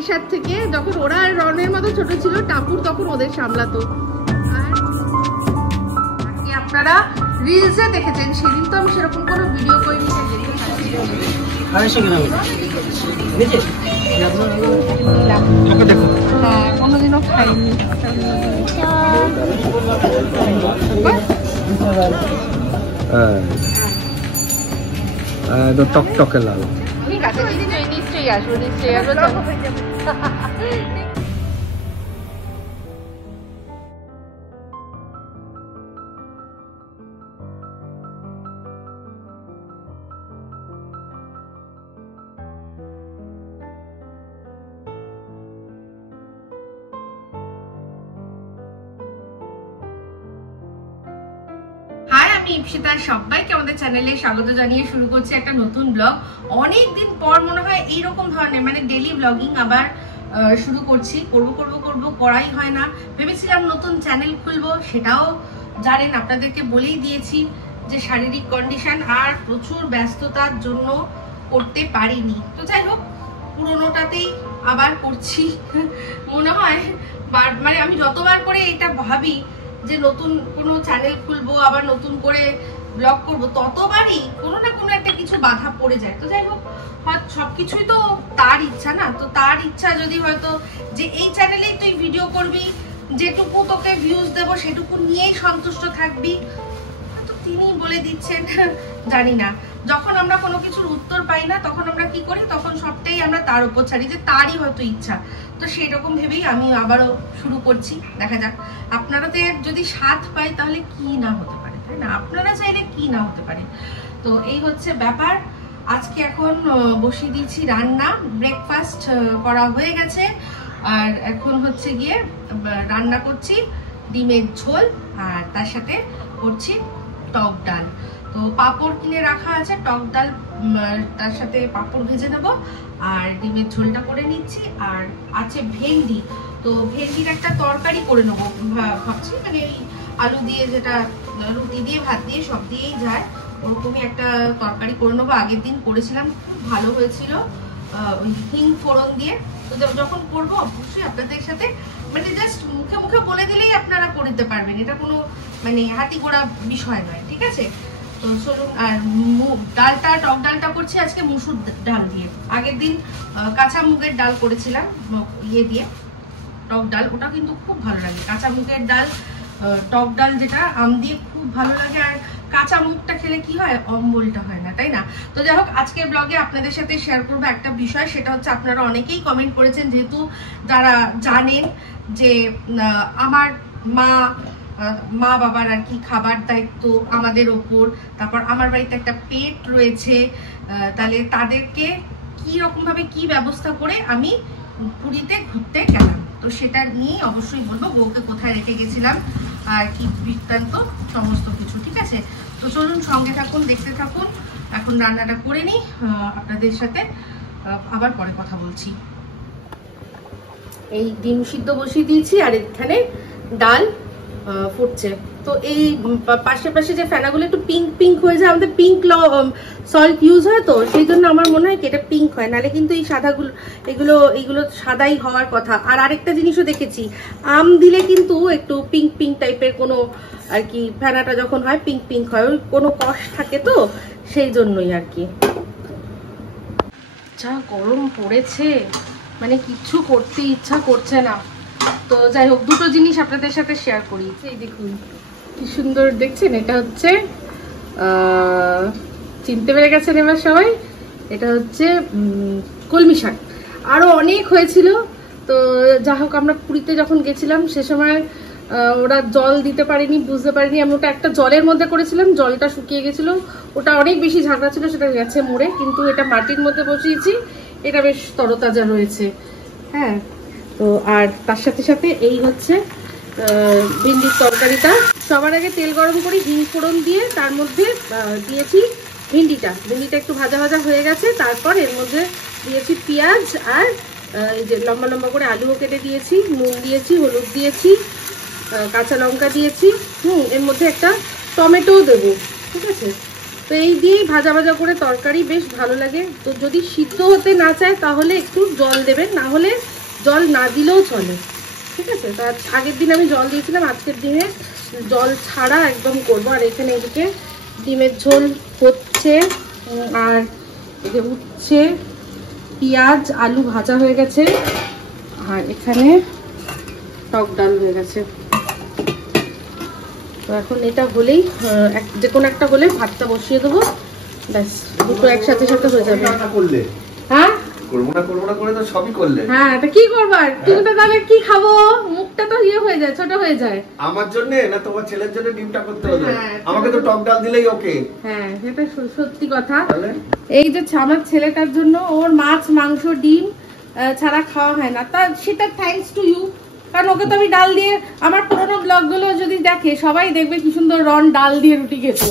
এসার থেকে, যখন ওরা রনের মতো ছোট ছিল টাপুর তখন ওদের সামলাতো। আর আপনারা রিলসে দেখেছেন, সেদিন তো আমি সেরকম কোনো ভিডিও করিনি। হ্যাঁ, কোনোদিনও খাইনি। টকটকে লাল। ঠিক আছে, নিশ্চয়ই আসবো, নিশ্চয়ই আসবো। ইপসিতা, সবাইকে আমাদের চ্যানেলে স্বাগত জানিয়ে শুরু করছি একটা নতুন ব্লগ। অনেকদিন পর মনে হয় এইরকম ধরনের মানে ডেইলি ব্লগিং আবার শুরু করছি। করব করাই হয় না। ভেবেছিলাম নতুন চ্যানেল খুলবো, সেটাও জানেন আপনাদেরকে বলেই দিয়েছি যে শারীরিক কন্ডিশন আর প্রচুর ব্যস্ততার জন্য করতে পারিনি। তো যাই হোক, পুরোনোটাতেই আবার করছি। মনে হয় মানে আমি যতবার করে এটা ভাবি যে নতুন কোনো চ্যানেল খুলবো, আবার নতুন করে ব্লগ করবো, ততবারই কোনো না কোনো একটা কিছু বাধা পড়ে যায়। তো যাই হোক, সবকিছুই তো তার ইচ্ছা না। তো তার ইচ্ছা যদি হয়তো যে এই চ্যানেলেই তুই ভিডিও করবি, যেটুকু তোকে ভিউজ দেবো সেটুকু নিয়েই সন্তুষ্ট থাকবি, তো তিনি বলে দিচ্ছেন। জানি না, যখন আমরা কোনো কিছুর উত্তর পাই না তখন আমরা কি করি, তখন সবটাই আমরা তার উপর ছাড়ি যে তারই হয়তো ইচ্ছা। তো সেরকম ভেবেই আমি আবারও শুরু করছি। দেখা যাক, আপনাদের যদি সাথ পাই তাহলে কি না হতে পারে, তাই না? আপনারা চাইলে কি না হতে পারে। তো এই হচ্ছে ব্যাপার। আজকে এখন বসিয়ে দিয়েছি রান্না। ব্রেকফাস্ট করা হয়ে গেছে, আর এখন হচ্ছে গিয়ে রান্না করছি ডিমের ঝোল, আর তার সাথে করছি টক ডাল। তো পাঁপড় কিনে রাখা আছে, টক ডাল তার সাথে পাঁপড় ভেজে নেব, আর ডিমের ঝোলটা করে নিচ্ছি। আর আছে ভেন্ডি, তো ভেন্ডির একটা তরকারি করে নেবো ভাবছি, মানে এই আলু দিয়ে, যেটা রুটি দিয়ে ভাত দিয়ে সব দিয়েই যায়, ওরকমই একটা তরকারি করে নেবো। আগের দিন করেছিলাম, খুব ভালো হয়েছিল, ওই হিং ফোড়ন দিয়ে। তো যখন করবো অবশ্যই আপনাদের সাথে মানে জাস্ট মুখে মুখে বলে দিলেই আপনারা করে দিতে পারবেন, এটা কোনো মানে হাতি গোড়া বিষয় নয়, ঠিক আছে? তো চলুন। আর ডালটা, টক ডালটা করছি আজকে মুসুর ডাল দিয়ে। আগের দিন কাঁচা মুগের ডাল করেছিলাম ইয়ে দিয়ে, টক ডাল, ওটা কিন্তু খুব ভালো লাগে। কাঁচা মুগের ডাল, টক ডাল যেটা আম দিয়ে, খুব ভালো লাগে। আর কাঁচা মুগটা খেলে কি হয়, অম্বলটা হয় না, তাই না? তো যাই হোক, আজকের ব্লগে আপনাদের সাথে শেয়ার করবো একটা বিষয়। সেটা হচ্ছে, আপনারা অনেকেই কমেন্ট করেছেন, যেহেতু যারা জানেন যে আমার মা বাবার আর কি খাবার দায়িত্ব আমাদের ওপর, তারপর আমার বাড়িতে একটা পেট রয়েছে, তাহলে তাদেরকে কি রকম ভাবে কি ব্যবস্থা করে আমি পুরীতে ঘুরতে গেলাম, তো সেটা নিয়েই অবশ্যই বলবো। বউকে কোথায় রেখে গেছিলাম আর কি বৃত্তান্ত, সমস্ত কিছু, ঠিক আছে? তো চলুন, সঙ্গে থাকুন, দেখতে থাকুন। এখন রান্নাটা করে নিই, আপনাদের সাথে আবার পরে কথা বলছি। এই ডিম সিদ্ধ বসিয়ে দিয়েছি, আর এখানে ডাল ফুটছে। তো এই পাশে যে ফেনাগুলো একটু পিঙ্ক পিঙ্ক হয়ে যায়, আমাদের পিঙ্ক সল্ট ইউজ হয়, তো সেই জন্য আমার মনে হয় কি এটা পিঙ্ক হয়, নাহলে কিন্তু এই সাদাগুলো এগুলো সাদাই হওয়ার কথা। আর আরেকটা জিনিসও দেখেছি, আম দিলে কিন্তু একটু পিঙ্ক পিঙ্ক টাইপের কোনো আর কি, ফেনাটা যখন হয় পিঙ্ক পিঙ্ক হয়, ওই কোনো কষ থাকে, তো সেই জন্যই আর কি। যা গরম পড়েছে, মানে কিচ্ছু করতে ইচ্ছা করছে না। তো যাই হোক, দুটো জিনিস আপনাদের সাথে শেয়ার করি। এই দেখুন কি সুন্দর দেখছেন, এটা হচ্ছে চিনতে পেরে গেছেন এবার সবাই, এটা হচ্ছে কলমি শাক। আরো অনেক হয়েছিল, তো যাই হোক, আমরা পুরীতে যখন গেছিলাম সে সময় ওরা জল দিতে পারিনি, বুঝতে পারিনি। আমি ওটা একটা জলের মধ্যে করেছিলাম, জলটা শুকিয়ে গেছিল, ওটা অনেক বেশি ঝাঁকড়া ছিল, সেটা গেছে মরে। কিন্তু এটা মাটির মধ্যে বসিয়েছি, এটা বেশ তরতাজা রয়েছে। হ্যাঁ, তো আর তার সাথে সাথে এই হচ্ছে ভিন্ডির তরকারিটা। সবার আগে তেল গরম করে হিং ফোড়ন দিয়ে তার মধ্যে দিয়েছি ভিন্ডিটা একটু ভাজা ভাজা হয়ে গেছে। তারপর এর মধ্যে দিয়েছি পেঁয়াজ, আর এই যে লম্বা লম্বা করে আলুও কেটে দিয়েছি, নুন দিয়েছি, হলুদ দিয়েছি, কাঁচা লঙ্কা দিয়েছি। এর মধ্যে একটা টমেটোও দেবো, ঠিক আছে? তো এই দিয়েই ভাজা ভাজা করে তরকারি বেশ ভালো লাগে। তো যদি সিদ্ধ হতে না চায় তাহলে একটু জল দেবেন, না হলে জল না দিলেও চলে, ঠিক আছে। তো আগের দিন আমি জল দিয়েছিলাম, আজকের দিনে জল ছাড়া একদম করবো। আর এখানে এদিকে ডিমের ঝোল হচ্ছে, আর এদিকে উঠছে পেঁয়াজ আলু ভাজা হয়ে গেছে, আর এখানে টক ডাল হয়ে গেছে। তো এখন এটা হলেই যে কোনো একটা হলে ভাতটা বসিয়ে দেবো, ব্যাস দুটো একসাথে সাথে হয়ে যাবে। হ্যাঁ হ্যাঁ, তা কি করবার, তুমি তো তাহলে কি খাবো, মুখটা তো ইয়ে হয়ে যায়, ছোট হয়ে যায়। আমার জন্য না তোমার ছেলের জন্য ডিমটা করতে হলো, আমাকে তো টক ডাল দিলেই ওকে। হ্যাঁ, এটা সত্যি কথা। এই যে আমার ছেলেটার জন্য ওর মাছ মাংস ডিম ছাড়া খাওয়া হয় না, তা সেটা থ্যাঙ্কস টু ইউ। কারণ ওকে তো আমি ডাল দিয়ে, আমার পুরোনো ব্লগগুলো যদি দেখে সবাই দেখবে কি সুন্দর রন ডাল দিয়ে রুটি খেত।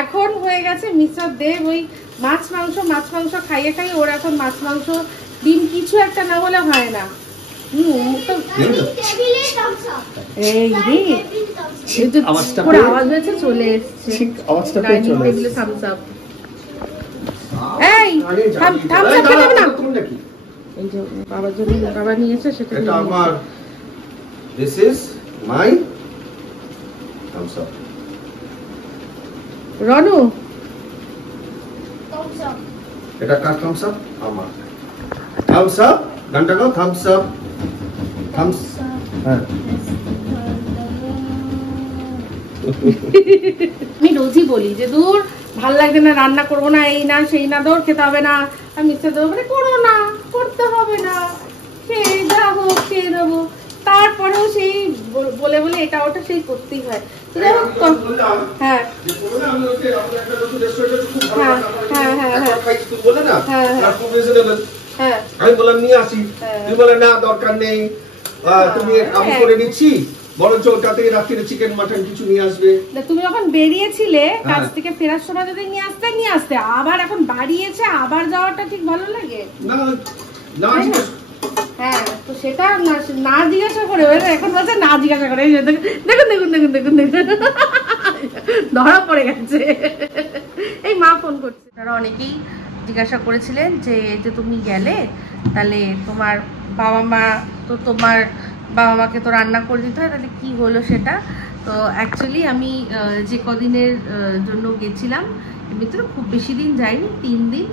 এখন হয়ে গেছে মিস্টার দেব ওই মাছ মাংস খাইয়ে খাইয়ে ওর এখন মাছ মাংস ডিম কিছু একটা না হলে হয় না। আওয়াজ হয়েছে, চলে এসছে থামস আপ। এই থামস আপ খেতে হবে না, এই যে বাবার জন্য বাবা নিয়েছে সেটা আমার। This is my thumbs up. Ronu thumbs up. এটা কার thumbs up? আমার thumbs up. গানটা গাও, thumbs up. thumbs হ্যাঁ। আমি রোজই বলি যে দূর ভাল লাগবে না, রান্না করবো না, এই না সেই না, দৌড় খেতে হবে না। আমি মিথ্যে দেবো, মানে করো না, করতে হবে না, খেয়ে যা হোক খেয়ে দেবো। তারপরেও সেই বলে বলে এটা ওটা সেই করতেই হয়। হ্যাঁ আমি বললাম নিয়ে আসি, তুমি বলে না দরকার নেই, তুমি আমি করে নিচ্ছি, বরঞ্চ ওটা থেকে রাত্রিরে চিকেন মাটন কিছু নিয়ে আসবে। তুমি যখন বেরিয়েছিলে কাজ থেকে ফেরার সময় যদি নিয়ে আসতে, আবার এখন বাড়ি এসে আবার যাওয়াটা ঠিক ভালো লাগে না? না হ্যাঁ, তো সেটা না জিজ্ঞাসা করে, এখন বলছে না জিজ্ঞাসা করে। দেখুন ধরা পড়ে গেছে। এই মা ফোন করছে। তারা অনেকেই জিজ্ঞাসা করেছিলেন যে তুমি গেলে তাহলে তোমার বাবা মাকে তো রান্না করে দিতে হয়, তাহলে কি হলো সেটা। তো অ্যাকচুয়ালি আমি যে কদিনের জন্য গেছিলাম, এমনিতে খুব বেশি দিন যাইনি, 3 দিন।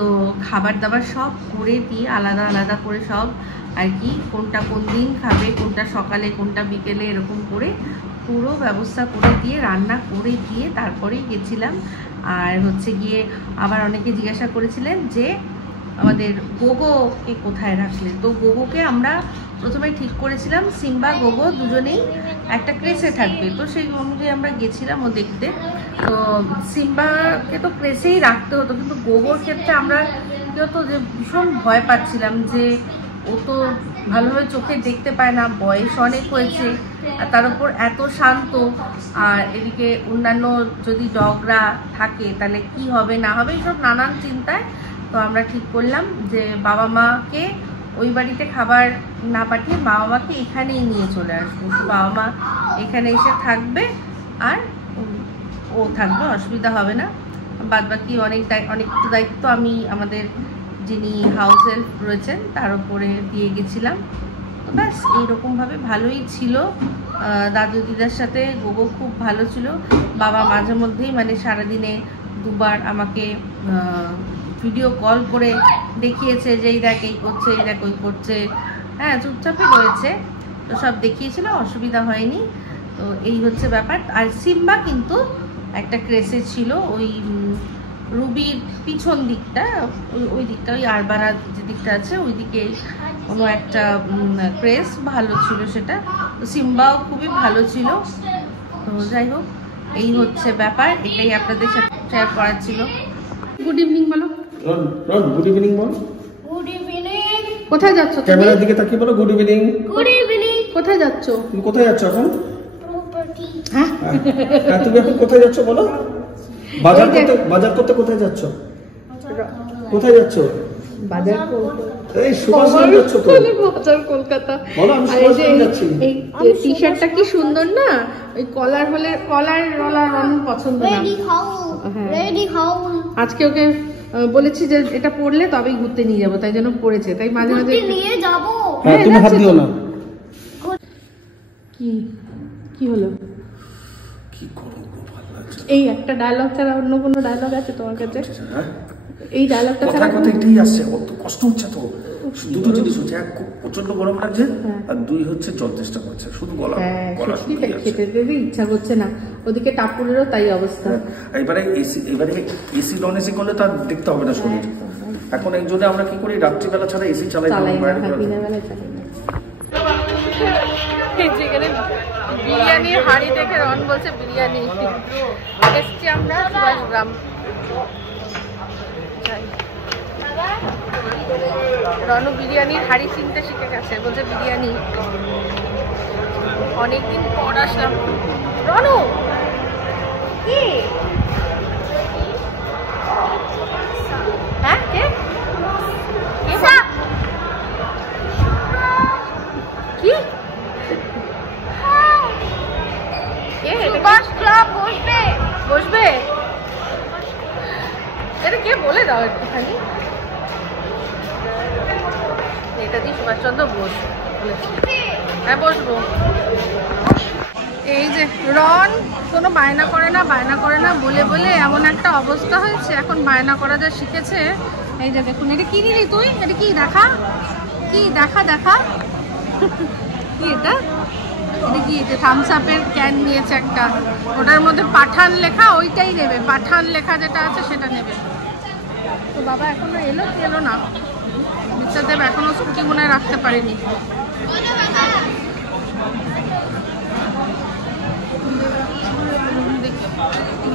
তো খাবার দাবার সব করে দিয়ে আলাদা আলাদা করে সব আর কি, কোনটা কোন দিন খাবে, কোনটা সকালে কোনটা বিকেলে, এরকম করে পুরো ব্যবস্থা করে দিয়ে রান্না করে দিয়ে তারপরেই গেছিলাম। আর হচ্ছে গিয়ে আবার অনেকে জিজ্ঞাসা করেছিলেন যে আমাদের গোগোকে কোথায় রাখলে। তো গোগোকে আমরা প্রথমে ঠিক করেছিলাম সিম্বা গোগো দুজনেই একটা ক্রেসে থাকবে, তো সেই অনুযায়ী আমরা গেছিলাম ও দেখতে। তো সিম্বাকে তো ক্রেসেই রাখতে হতো, কিন্তু গোগোর ক্ষেত্রে আমরা কি হতো যে ভীষণ ভয় পাচ্ছিলাম যে ও তো ভালোভাবে চোখে দেখতে পায় না, বয়স অনেক হয়েছে, আর তার উপর এত শান্ত, আর এদিকে অন্যান্য যদি ডগরা থাকে তাহলে কি হবে না হবে, সব নানান চিন্তায়। তো আমরা ঠিক করলাম যে বাবা মাকে ওই বাড়িতে খাবার না পাঠিয়ে বাবা মাকে এখানেই নিয়ে চলে আসবো। বাবা মা এখানে এসে থাকবে আর ও থাকবে, অসুবিধা হবে না। বাদ বাকি অনেকটা দায়িত্ব আমি আমাদের যিনি হাউস হেল্প রয়েছেন তার উপরে দিয়ে গেছিলাম। তো ব্যাস এইরকমভাবে ভালোই ছিল। দাদু দিদার সাথে গোগো খুব ভালো ছিল। বাবা মাঝে মধ্যেই মানে সারাদিনে 2 বার আমাকে ভিডিও কল করে দেখিয়েছে যে এই দেখ এই করছে, এই দেখ ওই করছে। হ্যাঁ, চুপচাপই রয়েছে, তো সব দেখিয়েছিল, অসুবিধা হয়নি। তো এই হচ্ছে ব্যাপার। আর সিম্বা কিন্তু একটা ক্রেসে ছিল ওই রুবির পিছন দিকটা, ওই দিকটা, ওই আরবারা যে দিকটা আছে ওই দিকে কোনো একটা ক্রেস ভালো ছিল সেটা। তো সিম্বাও খুবই ভালো ছিল। তো যাই হোক, এই হচ্ছে ব্যাপার, এটাই আপনাদের সাথে শেয়ার করার ছিল। গুড ইভিনিং বলো। গুড ইভিনিং বল। Good evening. কোথায় যাচ্ছ? ক্যামেরার দিকে তাকিয়ে বলো গুড ইভিনিং। Good evening. কোথায় যাচ্ছ? তুমি কোথায় যাচ্ছ এখন? হ্যাঁ, তুমি এখন কোথায় যাচ্ছ বলো? বাজার করতে কোথায় যাচ্ছ? কোথায় যাচ্ছ? বাজার করতে। এই সুভাষগঞ্জ যাচ্ছ তো? বাজার কলকাতা। বলো আমি আর এই যে সুভাষগঞ্জ যাচ্ছি। এই টি-শার্টটা কি সুন্দর না, ওই কলার হলে কলার রঙ পছন্দ না। রেডি হাউল আজকে ওকে বলেছি যে এটা পরলে তবেই ঘুরতে নিয়ে যাবো, তাই জন্য পড়েছে, তাই মাঝে মাঝে নিয়ে যাবো। হ্যাঁ তুমি হাত দিও না। কি কি হলো? কি করব ভালো লাগছে। এই একটা ডায়লগ ছাড়া অন্য কোনো ডায়লগ আছে তোমার কাছে? এই ডায়লগটা কথা ছাড়া কথা এটাই আসছে, অত কষ্ট হচ্ছে তো। দুটো জিনিস হচ্ছে, এক খুব প্রচন্ড গরম লাগছে, আর দুই হচ্ছে জল চেষ্টা করছে, শুধু গলা গলা শুকিয়ে যাচ্ছে। খেতে দেবে ইচ্ছা করছে না, ওদিকে টাপুরেরও তাই অবস্থা। এবারে এসি নন এসি করলে তার দেখতে হবে না শরীর। এখন একজনে আমরা কি করি, রাত্রিবেলা ছাড়া এসি চালাই বিরিয়ানির হাড়ি দেখে রন বলছে বিরিয়ানি। এসছি আমরা সুভাষগ্রাম। রনু বিরিয়ানির হাড়ি চিনতে শিখে গেছে, বলছে বিরিয়ানি। অনেকদিন পর আসলাম। রনু কি? হ্যাঁ কে কি বসবে? এটা কে বলে দাও একটুখানি। নেতাজি সুভাষচন্দ্র বোস বলেছি। হ্যাঁ বসবো। এই যে রন কোনো বায়না করে না বলে বলে এমন একটা অবস্থা হয়েছে, এখন বায়না করা যা শিখেছে। এই যে দেখুন, এটা কি নিলি তুই? এটা কি দেখা কি এটা? এটা কি? এটা থামস আপের ক্যান নিয়েছে একটা, ওটার মধ্যে পাঠান লেখা, ওইটাই নেবে। পাঠান লেখা যেটা আছে সেটা নেবে। তো বাবা এখনো এলো না, বিচ্ছাদেব এখনো স্কুটি মনে রাখতে পারেনি।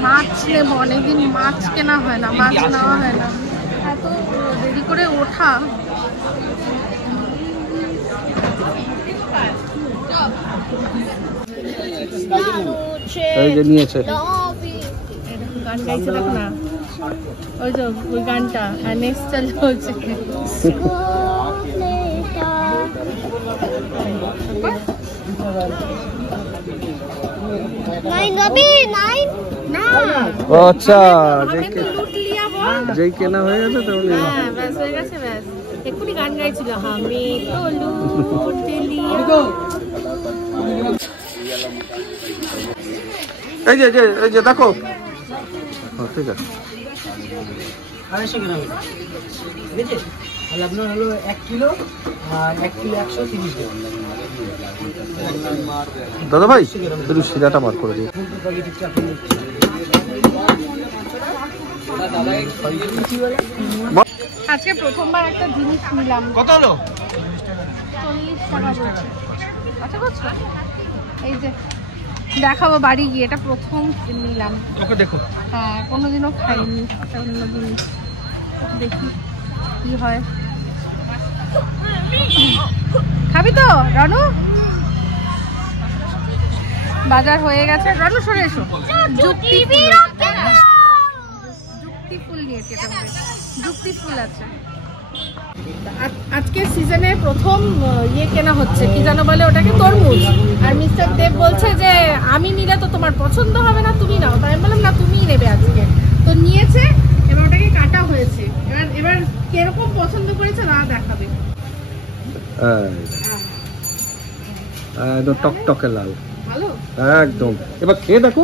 মাছ নেবো, অনেকদিন মাছ কেনা হয় না, মাছ নেওয়া হয় না, এত দেরি করে ওঠা। এই যে নিয়েছে, গান গাইছে দেখো না, ওই যে ওই গানটা নেক্সট চলছে। আচ্ছা যেই কেনা হয়ে গেছে তাহলে ব্যাস হয়ে গেছে, ব্যাস এক্ষুনি গান গাইছিল আমি তো লুট লিয়া। এই যে দেখো, ঠিক আছে 250 গ্রাম, ঠিক আছে? তাহলে আপনার হলো 1 কিলো আর 1 কিলো 130 গ্রাম। দাদা ভাই একটু শিরাটা বার করে দিই। আজকে প্রথমবার একটা জিনিস নিলাম। কত হলো? 40 টাকা বলছে। আচ্ছা বুঝছো, এই যে দেখাবো বাড়ি গিয়ে, এটা প্রথম নিলাম। ওকে দেখো। হ্যাঁ কোনোদিনও খাইনি, অন্য জিনিস, দেখি কি হয়। খাবি তো রনু? বাজার হয়ে গেছে। রনু সরে এসো। যুক্তি ফুল নিয়েছি, যুক্তি ফুল আছে। আজকে সিজনে প্রথম ইয়ে কেনা হচ্ছে, কি জানো বলে ওটাকে, তরমুজ। আর মিস্টার দেব বলছে যে আমি নিলে তো তোমার পছন্দ হবে না, তুমি নাও। তাই আমি বললাম না তুমিই নেবে আজকে। তো নিয়েছে, এবার ওটাকে কাটা হয়েছে। এবার কিরকম পছন্দ করেছে দাদা দেখাবে। একদম টকটকে লাল, ভালো একদম। এবার খেয়ে দেখো।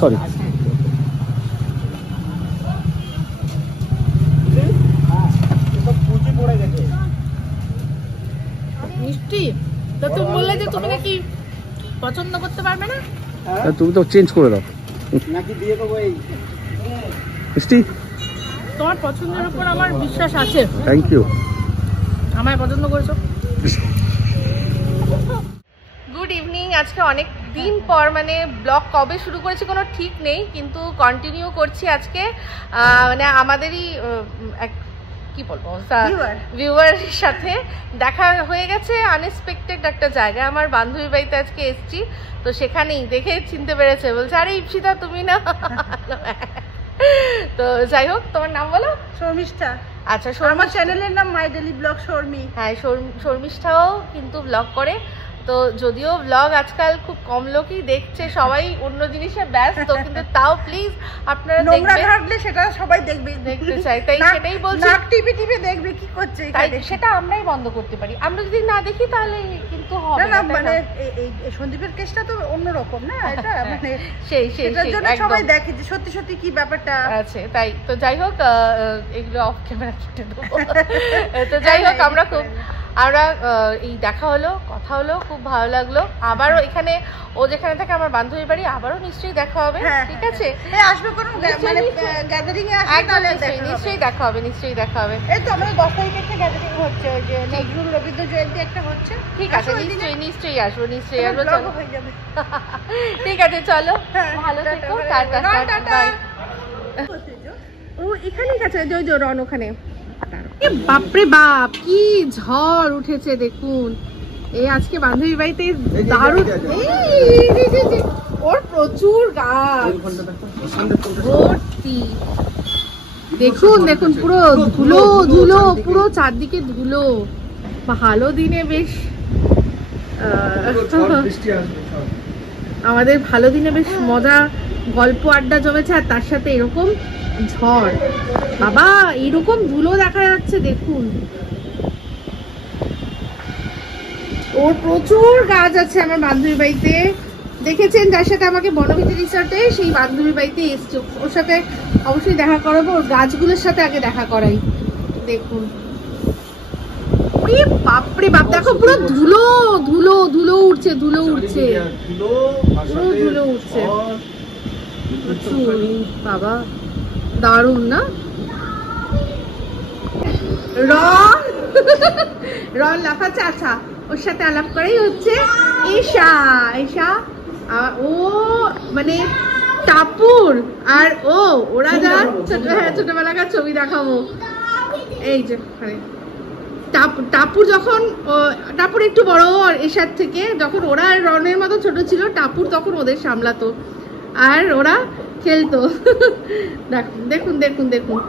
সরি, মিষ্টি। তো তুমি বললে যে তুমি নাকি পছন্দ করতে পারবে না, তুমি তো চেঞ্জ করে দাও নাকি দিয়ে দেবো। এই মিষ্টি, তোমার পছন্দের উপর আমার বিশ্বাস আছে। Thank you. আমায় পছন্দ করেছো। Good evening. আজকে অনেক দিন পর, মানে ব্লগ কবে শুরু করেছি কোনো ঠিক নেই, কিন্তু কন্টিনিউ করছি আজকে। মানে আমাদেরই এক কি বলবো ভিউয়ার সাথে দেখা হয়ে গেছে আনএক্সপেক্টেড একটা জায়গায়। আমার বান্ধবীর বাড়িতে আজকে এসেছি, তো সেখানেই দেখে চিনতে পেরেছে, বলছে আরে ইপসিতা তুমি না। তো যাই হোক, তোমার নাম বলো। শর্মিষ্ঠা। আচ্ছা, আমার চ্যানেলের নাম মাই ডেলি ব্লগ শর্মি। হ্যাঁ, শর্মিষ্ঠাও কিন্তু ব্লগ করে। তো যদিও ব্লগ আজকাল খুব কম লোকই দেখছে, সবাই অন্য জিনিসে ব্যস্ত, কিন্তু তাও প্লিজ আপনারা নোংরা ঘাটলে সেটা সবাই দেখবে, দেখতে চাই, তাই সেটাই বলছি। নাক টিপে টিপে দেখবে কি করছে, তাই সেটা আমরাই বন্ধ করতে পারি। আমরা যদি না দেখি তাহলে কিন্তু হবে না। মানে এই সন্দীপের কেসটা তো অন্যরকম না, এটা মানে সেটার জন্য সবাই দেখে যে সত্যি সত্যি কি ব্যাপারটা আছে। তাই তো যাই হোক, এগুলো অফ ক্যামেরা কেটে দেবো। তো যাই হোক, আমরা এই দেখা হলো, কথা হলো, খুব ভালো লাগলো। আবারও এখানে, ও যেখানে থাকে আমার বান্ধবীর বাড়ি, আবারও নিশ্চয়ই দেখা হবে। ঠিক আছে, আসবে কোনো মানে গ্যাদারিং এ আসবে, তাহলে নিশ্চয়ই দেখা হবে, নিশ্চয়ই দেখা হবে। এই তো আমাদের 10 তারিখে একটা গ্যাদারিং হচ্ছে, ওই যে নজরুল রবীন্দ্র জয়ন্তী একটা হচ্ছে। ঠিক আছে, নিশ্চয়ই আসবো, নিশ্চয়ই আসবো। ব্লগ হয়ে যাবে। ঠিক আছে, চলো, ভালো থেকো, টাটা, বাই। ও এখানেই কাছে, ওই যে রন ওখানে। বাপরে বাপ, কি ঝড় উঠেছে দেখুন। এই আজকে বান্ধবী বাড়িতে দারুণ, ওর প্রচুর গাছ ভর্তি। দেখুন পুরো ধুলো ধুলো, পুরো চারদিকে ধুলো। ভালো দিনে বেশ আমাদের ভালো দিনে বেশ মজা, গল্প আড্ডা জমেছে, আর তার সাথে এরকম ঝড়। বাবা, এরকম ধুলো দেখা যাচ্ছে দেখুন। ওর প্রচুর গাছ আছে আমার বান্ধবীর বাড়িতে, দেখেছেন, যার সাথে আমাকে বনবিথী রিসর্টে সেই বান্ধবীর বাড়িতে এসছে। ওর সাথে অবশ্যই দেখা করাবো, ওর গাছগুলোর সাথে আগে দেখা করাই। দেখুন, বাপরে বাপ, দেখো পুরো ধুলো ধুলো ধুলো উঠছে, পুরো ধুলো উঠছে। বাবা, দারুণ না? রন লাফাচ্ছে। আচ্ছা, ওর সাথে আলাপ করাই হচ্ছে এশা। ও মানে টাপুর আর ওরা যা ছোটবেলাকার ছবি দেখাবো। এই যে টাপুর যখন টাপুর একটু বড় এশার থেকে, যখন ওরা রনের মতো ছোট ছিল, টাপুর তখন ওদের সামলাতো আর ওরা খেলতো। দেখুন দেখুন দেখুন।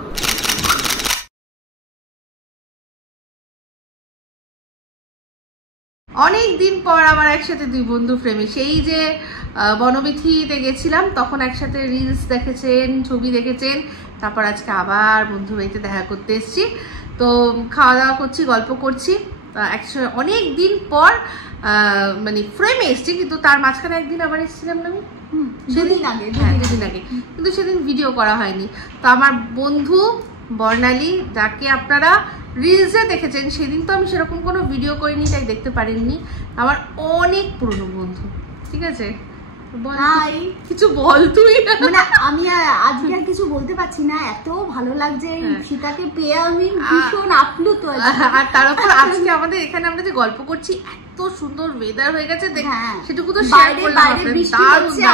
অনেক দিন পর আবার একসাথে দুই বন্ধু প্রেমী। সেই যে বনবিথিতে গেছিলাম, তখন একসাথে রিলস দেখেছেন, ছবি দেখেছেন, তারপর আজকে আবার বন্ধু বাড়িতে দেখা করতে এসেছি। তো খাওয়া দাওয়া করছি, গল্প করছি। একসাথে অনেক দিন পর মানে ফ্রেমে এসছি, কিন্তু তার মাঝখানে একদিন আবার এসেছিলাম না আমি, দুদিন আগে, কিন্তু সেদিন ভিডিও করা হয়নি। তো আমার বন্ধু বর্ণালী, যাকে আপনারা রিলসে দেখেছেন, সেদিন তো আমি সেরকম কোনো ভিডিও করিনি, তাই দেখতে পারেননি। আমার অনেক পুরনো বন্ধু, ঠিক আছে? কিছু বল তুই। মানে আমি আজকে আর কিছু বলতে পারছি না, এত ভালো লাগছে সীতাকে পেয়ে, আমি ভীষণ আপ্লুত। আর তার উপর আজকে আমাদের এখানে আমরা যে গল্প করছি, এত সুন্দর ওয়েদার হয়ে গেছে, সেটুকু তো শেয়ার করলাম।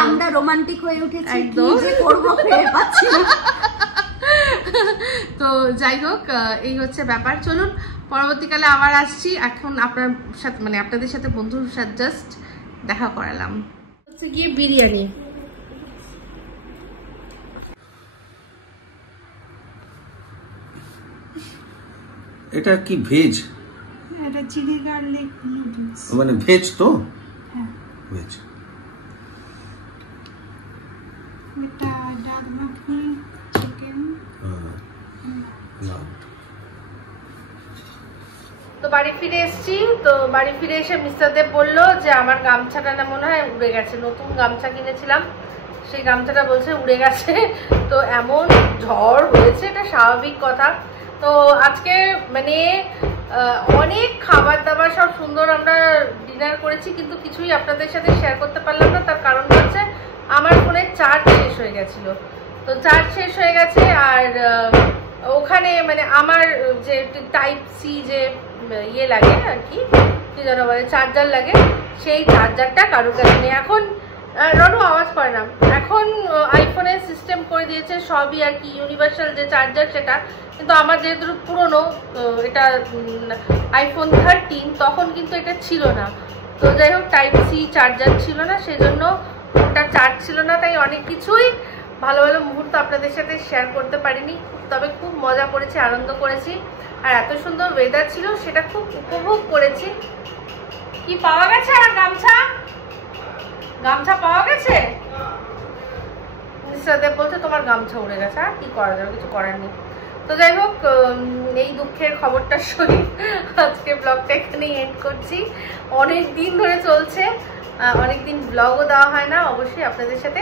আমরা রোমান্টিক হয়ে উঠেছি, কি যে করব ভেবে পাচ্ছি না। তো যাই হোক, এই হচ্ছে ব্যাপার। চলুন পরবর্তীকালে আবার আসছি। এখন আপনার সাথে মানে আপনাদের সাথে বন্ধুর সাথে জাস্ট দেখা করালাম। হচ্ছে গিয়ে বিরিয়ানি। এটা কি ভেজ? এটা চিলি গার্লিক নুডলস, মানে ভেজ তো? হ্যাঁ, ভেজ। এটা ডাল মাখনি, চিকেন। তো বাড়ি ফিরে এসেছি। তো বাড়ি ফিরে এসে মিস্টার দেব বললো যে আমার গামছাটা না মনে হয় উড়ে গেছে। নতুন গামছা কিনেছিলাম, সেই গামছাটা বলছে উড়ে গেছে। তো এমন ঝড় হয়েছে, এটা স্বাভাবিক কথা। তো আজকে মানে অনেক খাবার দাবার সব সুন্দর আমরা ডিনার করেছি, কিন্তু কিছুই আপনাদের সাথে শেয়ার করতে পারলাম না। তার কারণ হচ্ছে আমার ফোনের চার্জ শেষ হয়ে গেছিল। তো চার্জ শেষ হয়ে গেছে, আর ওখানে মানে আমার যে টাইপ সি যে ইয়ে লাগে আর কি যেন বলে, চার্জার লাগে, সেই চার্জারটা কারোর কাছে নেই। এখন রনু আওয়াজ করে না, এখন আইফোনের সিস্টেম করে দিয়েছে সবই আর কি, ইউনিভার্সাল যে চার্জার সেটা। কিন্তু আমার যেহেতু পুরনো, এটা আইফোন 13, তখন কিন্তু এটা ছিল না। তো যাই হোক, টাইপ সি চার্জার ছিল না, সেজন্য ওটা চার্জ ছিল না, তাই অনেক কিছুই ভালো ভালো মুহূর্ত আপনাদের সাথে শেয়ার করতে পারিনি, তবে খুব মজা করেছি, আনন্দ করেছি। আর এত সুন্দর ওয়েদার ছিল, সেটা খুব উপভোগ করেছি। কি পাওয়া গেছে আমার গামছা? গামছা পাওয়া গেছে? মিস্টারদেব বলছে তোমার গামছা উড়ে গেছে। আর কি করা যাবে, কিছু করার নেই। তো যাই হোক, এই দুঃখের খবরটা শুনি আজকে ব্লগটা এখানেই এন্ড করছি। অনেক দিন ধরে চলছে, অনেকদিন ব্লগও দেওয়া হয় না। অবশ্যই আপনাদের সাথে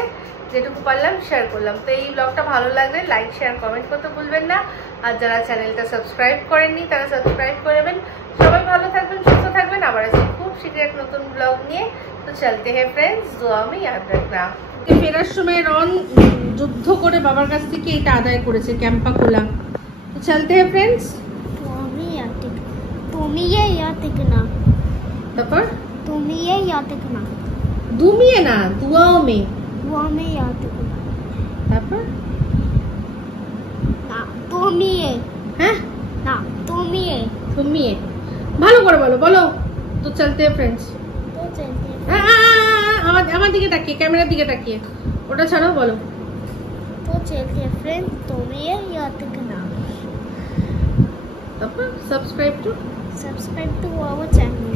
যেটুকু পারলাম শেয়ার করলাম। তো এই ব্লগটা ভালো লাগলে লাইক শেয়ার কমেন্ট করতে ভুলবেন না। আর যারা চ্যানেলটা সাবস্ক্রাইব করেননি তারা সাবস্ক্রাইব করে নেবেন। সবাই ভালো থাকবেন, সুস্থ থাকবেন। আবার আসছি খুব শীঘ্রই এক নতুন ব্লগ নিয়ে। তো চলতে হ্যাঁ ফ্রেন্ডস, দুয়া में याद रखना। ফেরার সময় রন যুদ্ধ করে বাবার কাছ থেকে এটা আদায় করেছে, ক্যাম্পা কোলা। তো চলতে হ্যাঁ ফ্রেন্ডস। তুমি याद रखना, তারপর তুমি याद रखना, দুমিয়ে না, দুয়াও মে। दुआ में याद रखना, তারপর ना তুমি হ্যাঁ না তুমি তুমিয়ে। ভালো করে বলো, বলো। তো চলতে হ্যাঁ ফ্রেন্ডস। তো চলতে আমার দিকে তাকিয়ে, ক্যামেরার দিকে তাকিয়ে, ওটা ছাড়াও বলো। तो चलते हैं फ्रेंड्स, तुम्हें याद रखना, তারপর subscribe to subscribe to our channel.